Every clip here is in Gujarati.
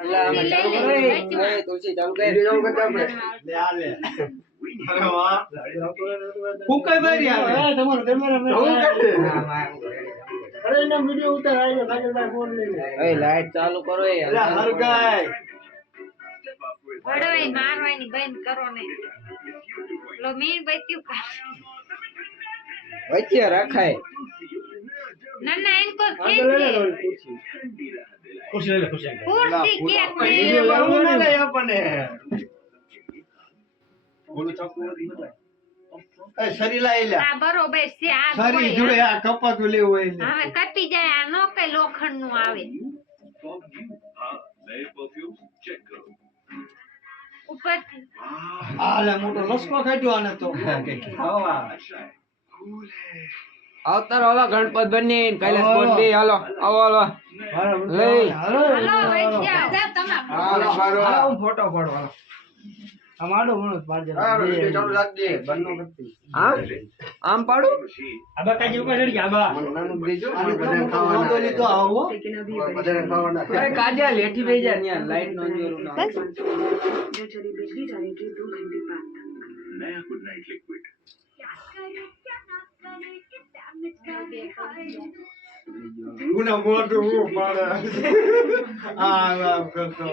એટલે આમાં ચાલુ કરો એ તુલસી ચાલુ કર ચાલુ કરતા આપણે લે આ લે અરે વાહ ફૂકાઈ બારી આવે તમારો કેમેરા હું કરતે અરે એના વિડિયો ઉતાર આયો કાજલભાઈ ફોન લઈને એ લાઈટ ચાલુ કરો એ અરે હરગાય વડોય મારવાની બંધ કરો ને લો મીન બત્યું વચ્ચે રખાય ના ના ઇनको ખેંચ લે ખુશી લે ખુશી कुर्सी के વિડિયો લાવવું ના લે આપણને બોલો ચાકુ એ સરી લાઈ લે આ બરોબર છે આ સરી જોડે આ કપાતું લેવું હોય ને હવે કટી જાય આ નો કઈ લોખંડ નું આવે ઉપરથી આ લે મોટો લસકો કાઢ્યો આને તો આવતાર ઓલા ગણપત બની કૈલાસ કોટ બે હાલો આવો હાલો લઈ હલો વૈદ્યા હાલો મારો હું ફોટો પાડો હાલો અમાડો ભણો પાડજે હા વિડિયો ચાલુ રાખ દે બંનો કરતી આમ પાડો આબા કાજી ઉપર ચડી આબા નાનું દેજો બધાને ખાવાના તો લીધો આવો બધાને ખાવાના અરે કાજા લેઠી બેઈ જા ન્યા લાઈટ નો અંજેરું ના जो चली बिजली जाने के 2 घंटे बाद तक नया गुड नाइट लिक्विड ગુના મોટો હું પાડે આ કરતો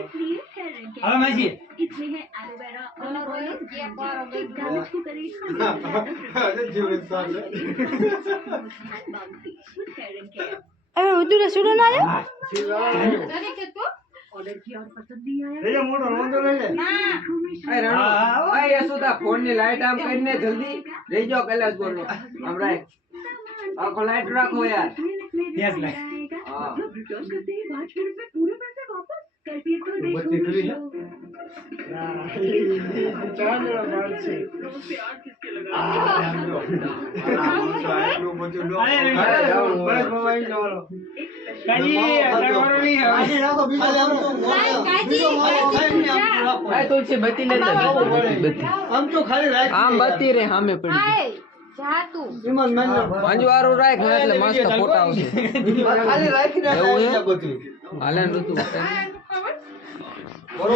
હવે માજી इसमें है एलोवेरा और રોહિત કે પારો ગઈ गार्निश को करें અરે જીવન સાલે अरे उधर सुनो ना रे તને કે તો ऑर्डर किया और पसंद नहीं आया લે મોટો રોંદો લઈ લે ના એ રાણો ભાઈ યસુદા ફોન ની લાઈટ આમ કરીને જલ્દી લઈ જાઓ કૈલાસ બોલ આમ રાખ આખો લાઈટ રાખો યાર यस लाइक हां रिटर्न करते ही 5 मिनट में पूरे पैसे वापस करके तो बत्ती खुली है प्यार किसके लगा તુલસી બત્તી લે આમ તો ખાલી આમ બત્તી રે સામે પડી આય જા તું અંજવારું રાખ ને એટલે મસ્ત ફોટા આવશે ખાલી રાખીને આવી બધું હાલે ઋતુ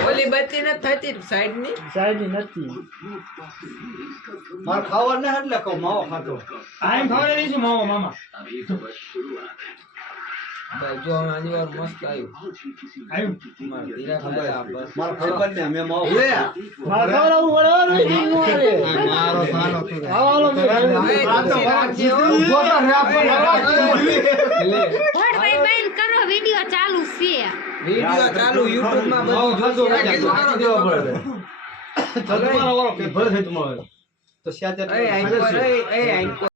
ઓલી બત્તી ન થતી સાઈડ ની નથી માર ખાવા ન એટલે કહો માવો ખાતો આમ ખાવા નહીં છું માવો મામા જો અંજવાર મસ્ત આવ્યું માર ધીરા ખાયા બસ માર ખબર ને મે માવો માર ખવડાવું વળવાનું રે મારો સાનો તું આવાલો મે રાખજે ઉભો તો રે ભાઈ બંધ કરો વિડિયો ચાલુ છે વિડિયો ચાલુ YouTube માં બધું જોજો રાખી દેવો પડે તમારો વાળો કે ભલે છે તમારો તો સ્યાતે એ આઈ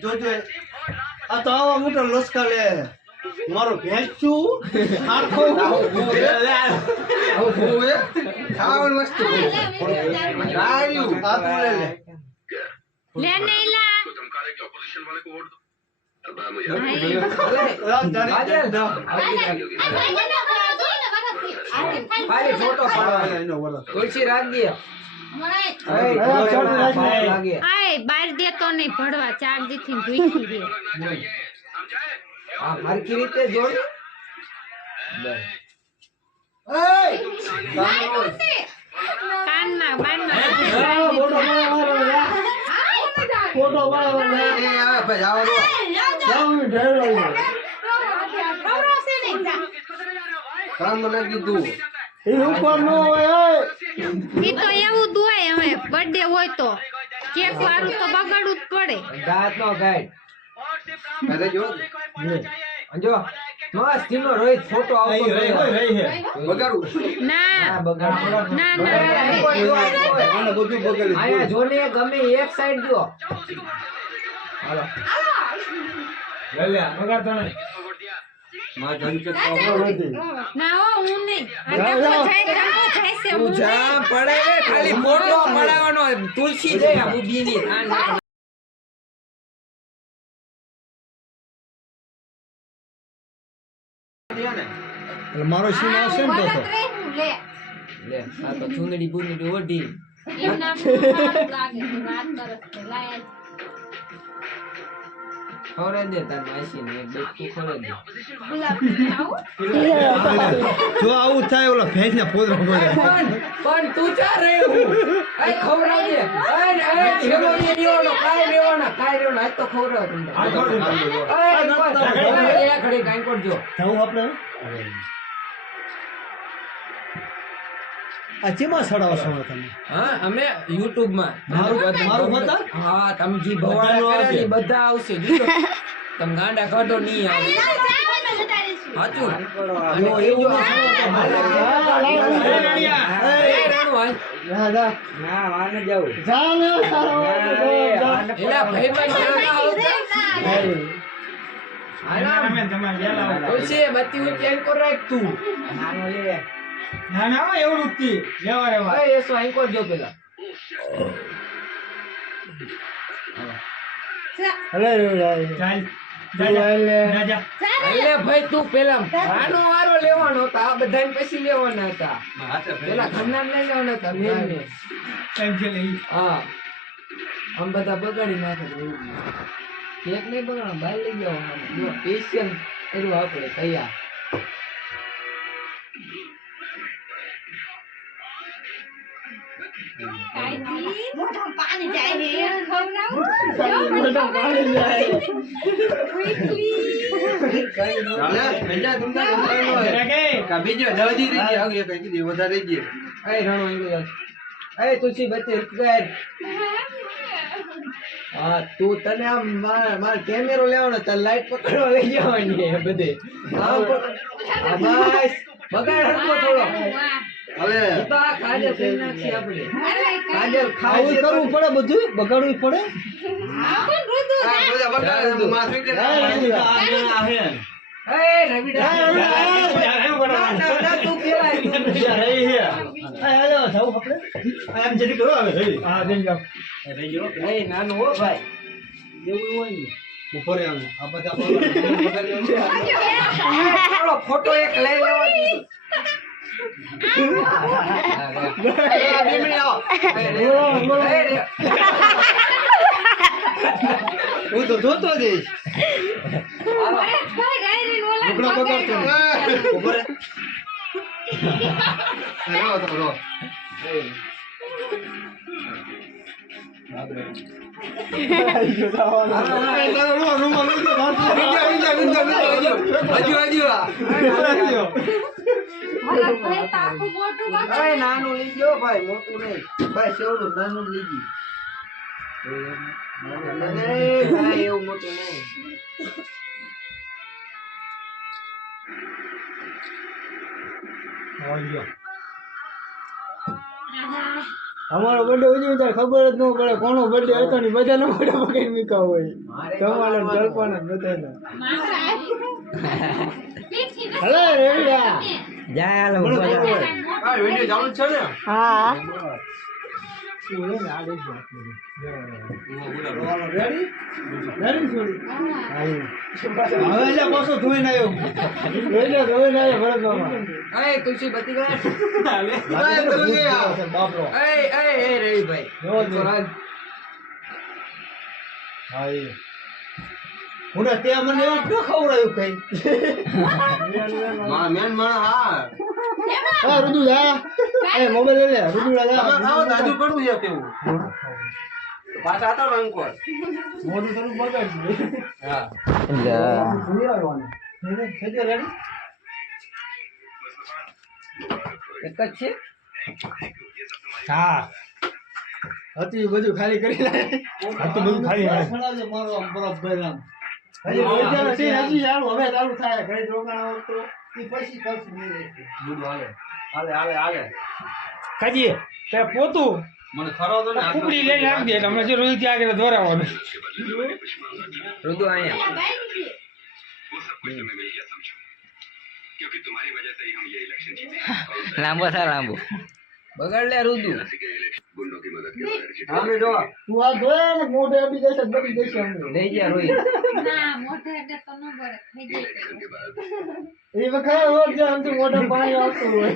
જોજો આ તો આવા મોટા લસકા લે મારો ભેંસ છું આખો હોવે ખાવાનું વસ્તુ રાયું આ તું લે લે લે નઈલા धमकाने के ऑपोजिशन वाले को वोट दो ખાલી ફોટો પાડવાનો એનો બોલો તુલસી રાખ દે આય બહાર દેતો નહીં ભડવા 4 દી થી ભૂખી દે આ હરકી રીતે જોડ કાનમાં બાનમાં ફોટો પાડવાનો એ આવે ભાઈ આવો જાવ ઢેરો કામ ના કીધું એ ઉપર નો હોય ઈ તો એવું દુઆય હવે બર્થડે હોય તો કેક વાળું તો બગાડવું જ પડે દાંત નો ગાઈડ અરે જો અંજો મસ્ત તીનો રોહિત ફોટો આવતો રહી હે બગાડું ના બગાડ ના ના આને બધું બગાડી આયા જોને ગમે એક સાઈડ દો હાલો લે લે બગાડ તો નહીં માં જન કે પ્રોબ્લેમ હતી ના હો હું નહીં આ ડબ્બો જાય છે તું જા પડે રે ખાલી ફોટો પડાવવાનો તુલસી દે આ બુબીની એટલે મારો સીન આવશે ને તો લે લે આ તો ચૂંદડી બુંદડી ઓઢી એમ નામ સારું લાગે છે વાત કરસ લાય ખવડાવી દે તાર માસીને એક ડબકું ખવડાવી દે ગુલાબ ખાવું જો આવું થાય ઓલા ભેંસ ને પોદરો પડે પણ તું ચા રહ્યો એ ખવડાવી દે એ છેલો લેવાનો કાઈ લેવાના આજ તો ખવડાવ તમને એ ઘડી કાઈ કરજો જાવું આપણે આ ચેમાં સડાવશો તમે હા અમે YouTube માં મારું હતા હા તમે જી ભવાડા કર્યા ને બધા આવશે જોજો તમે ગાંડા કાઢો નહીં આવે સાચું અને એવું ના વાને જાવ એલા ભાઈબંધ કેવા આવતા તુલસી બત્તી ઊંચી આંકો રાખ તું ના એવું નથી લેવા રેવા એ એસો આંકો જો પેલા અલે ચાલ અલે ભાઈ તું પેલા આનો વારો લેવાનો હતો આ બધાને પછી લેવાના હતા પેલા ખન્નાન લઈ લેવાના હતા મેલને હા આમ બધા બગાડી નાખે કેક નહીં બગાડો બહાર લઈ જવાનું જો પેશિયન કર્યું આપણે તૈયાર પાણી જાય ને તુલસી બચ્ચે હા તું તને આમ માર કેમેરો લેવાનો તાર લાઈટ પકડવા લઈ જવાની બધે બસ બગાડ હરકો થોડો હવે તો આ કાજલ કરી નાખી આપણે કાજલ ખાવું કરવું પડે બધું બગાડવું પડે તું કેવાય નાનું હો ભાઈ એવું હોય ને ઉપર આ બધા ફોટો એક લઈ લેવો હું તો જોતો જઈશ ઢોકળા બગાડતો નહીં. ઉપર નાનું લીજો ભાઈ મોટું નહીં ભાઈ સેવડું નાનું લીજી ભાઈ એવું મોટું નહીં અમારો બર્થડે ઉજવી ત્યારે ખબર જ ન પડે કોનો બર્થડે હતો ને બધાનો બર્થડે પકડી મૂકા હોય તમારે કલ્પના બધાને હલો રેડિયા જાય વિડિયો ચાલુ છે ને હા તુલસી બતી ગયા હું ત્યાં મને એવું ન ખવડાયું કઈ હા રુદુ જા એ મોબાઈલ લઈ લે રુદુ જા દાદુ પડવું છે કેવું પાછા હતા રંગ કોર મોડું થોડું બગાડ્યું હા રેડી એક જ છે હા હતી બધું ખાલી કરી નાખે હતું બધું ખાલી ખવડાવજો મારો આમ બરાબર આમ હજી રોજાનો છે હજી ચાલુ હવે ચાલુ થાય ઘરે રોકાણ હોત તો ઈ પછી કરશું નહીં ગુડ હાલે કાજી તે પોતું મને ખરો તો ને કુકડી લઈને આપી દે તમને જે રોજ ત્યાં આગળ દોરાવવાનું રુદુ અહીંયા લાંબો થા લાંબો બગાડ લે રુદુ આમે જો તું આ જોયા ને મોઢે આપી દેશે બધી દેશે અમને લઈ ગયા રોઈ ના મોઢે એ વખતે રોજ જે આમ મોઢા પાણી આવતું હોય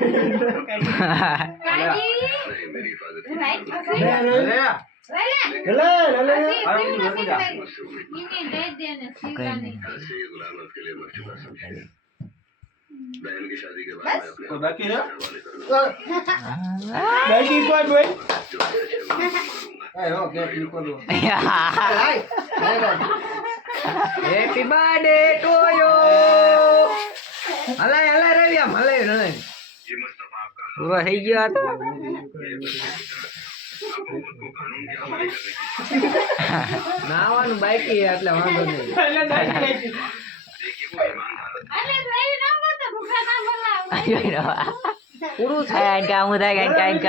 બાકી હે બાકી કોઈ ભાઈ ઓકે ઠીક કરો હેપી બર્થડે ટુ યુ હલાય હલાય રવિ આમ હલાય હલાય પૂરો થઈ ગયો આ તો નાવાનું બાકી એટલે વાંધો નહીં પૂરું થાય કાંઈ હું થાય કાંઈ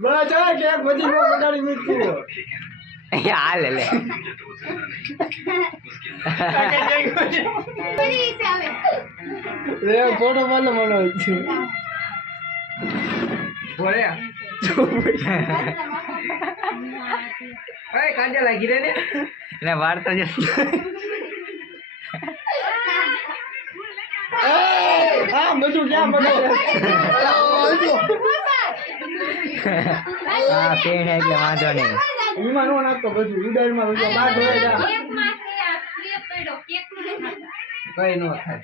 બસ આ કેક બધી નો બગાડી મૂકતું હાલ લે રે ફોટો મારલો મને છે બોલે એ કાંજા લાગી રે ને એને વાર્તા જ હા બધું ક્યાં બધું હા પેણ એટલે વાંધો નહીં એમાં નો નાખતો બધું ઉડાડમાં બધું બાર ધોઈ જા કઈ નો થાય